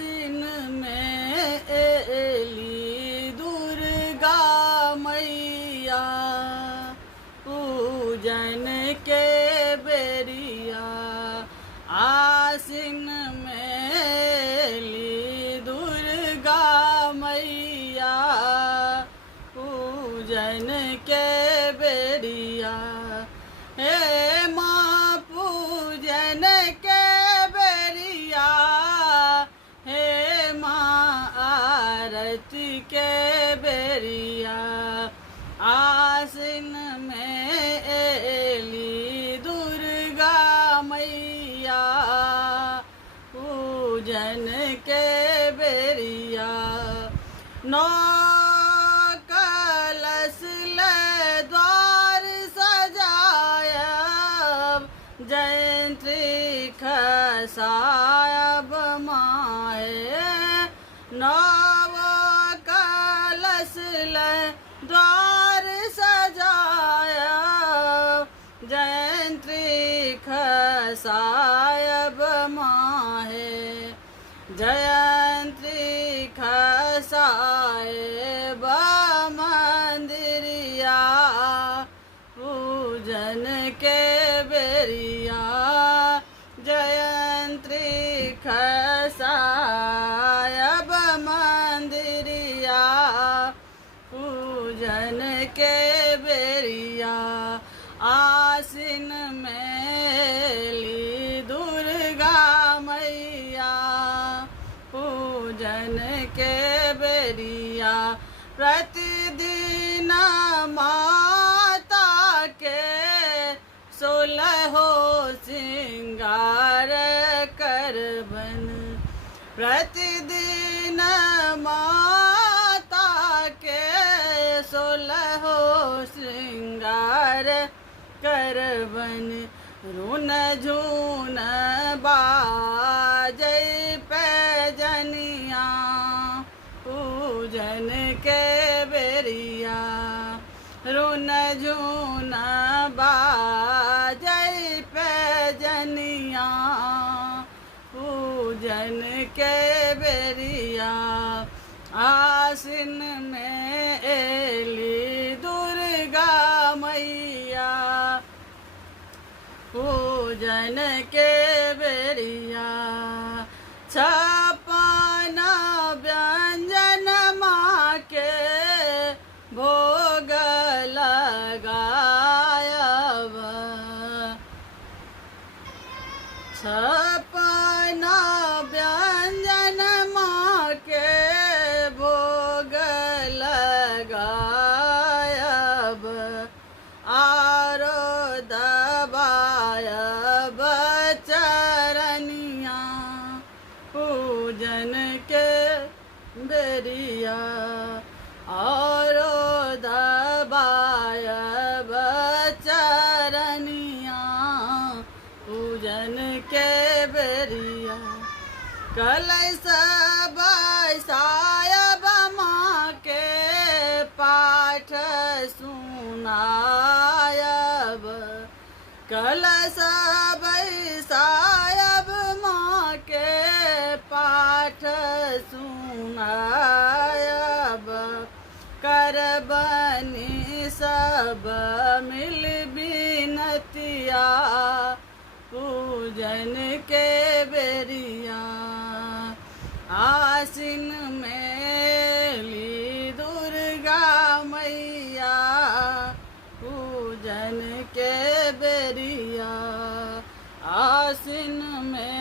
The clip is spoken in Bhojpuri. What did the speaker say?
आसिन में एली दुर्गा मैया पूजन के बेरिया आसिन में एली दुर्गा मैया पूजन के बेरिया हे माँ पूजन के बेरिया हे माँ आरती के बेरिया आसिन में एली दुर्गा मैया पूजन के बेरिया नौ कलश ले द्वार सजायब जयंती खसायब माए नव कलश ले द्वार सजायब जयंती खसायब माहे जयंती खसायब मंदिरिया पूजन के बेरिया जयंती खसायब मंदिरिया पूजन के बेरिया आसिन में एली दुर्गा मैया पूजन के बेरिया प्रतिदिन माता के 16 श्रृंगार करबन प्रतिदिन माता के 16 श्रृंगार करबन रुन झून बाजै पैजनिया पूजन के बेरिया रुन झून बाजै पैजनिया पूजन के बेरिया आसिन में एली दुर्गा मैया पूजन के बेरिया छप्पन व्यंजन माँ के भोग लगायब छप्पन व्यंजन माँ के भोग लगायब आरो दबायब चरनिया पूजन के बेरिया आरो दबायब चरनिया पूजन के बेरिया कलश बैसायब माँ के पाठ सुनायब कलश बैसायब माँ के पाठ सुनायब करबनी सब मिल बिनतिया पूजन के बेरिया आसिन में एली दुर्गा मैया पूजन के बेरिया आसिन में